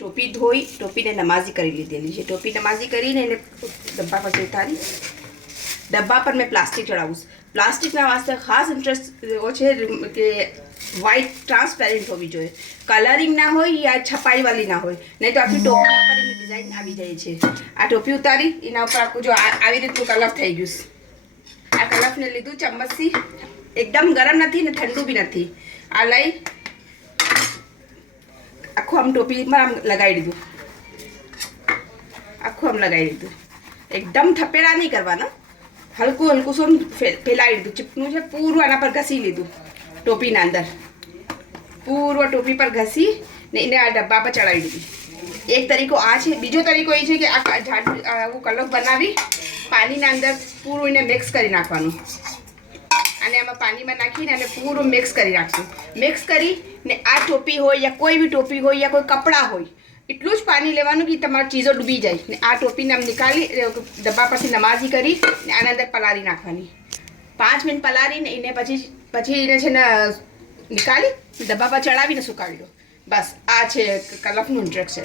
ટોપી ધોઈ ટોપીને નમાઝી કરી લીધેલી છે. ટોપી નમાઝી કરીને એને ડબ્બા પર ઉતારી. ડબ્બા પર મેં પ્લાસ્ટિક ચડાવું. પ્લાસ્ટિકના વાસ્તે ખાસ ઇન્ટરેસ્ટ એવો છે કે વ્હાઇટ ટ્રાન્સપેરેન્ટ હોવી જોઈએ. કલરિંગ ના હોય યા છપાઈવાળી ના હોય, નહીં તો આખી ટોપી પર એની ડિઝાઇન આવી જાય છે. આ ટોપી ઉતારી એના ઉપર આખું જો આવી રીતનું કલર થઈ ગયું. આ કલરને લીધું ચમ્મચથી. એકદમ ગરમ નથી ને ઠંડુ બી નથી. આ લઈ આખું આમ ટોપીમાં આમ લગાવી દીધું. આખું આમ લગાવી દીધું. એકદમ થપેડા નહીં કરવાના, હલકું હલકું શું ફેલાવી દીધું. ચીપનું છે પૂરું આના પર ઘસી લીધું. ટોપીના અંદર પૂર્વ ટોપી પર ઘસી ને એને આ ડબ્બા પર ચડાવી દીધી. એક તરીકો આ છે. બીજો તરીકો એ છે કે આ ઝાડુ આવું કલર બનાવી પાણીના અંદર પૂરું એને મિક્સ કરી નાખવાનું. અને આમાં પાણીમાં નાખીને અને પૂરું મિક્સ કરી નાખશું. મિક્સ કરીને આ ટોપી હોય યા કોઈ બી ટોપી હોય યા કોઈ કપડાં હોય, એટલું જ પાણી લેવાનું કે તમારી ચીજો ડૂબી જાય. ને આ ટોપીને આમ નીકાળી ડબ્બા પરથી નમાઝી કરી ને આના અંદર પલાળી નાખવાની. 5 મિનિટ પલાળીને એને પછી એને છે ને નીકાળી ડબ્બા પર ચડાવીને સુકાવી દો. બસ આ છે કલફનું ઇન્ટ્રેક્ટ છે.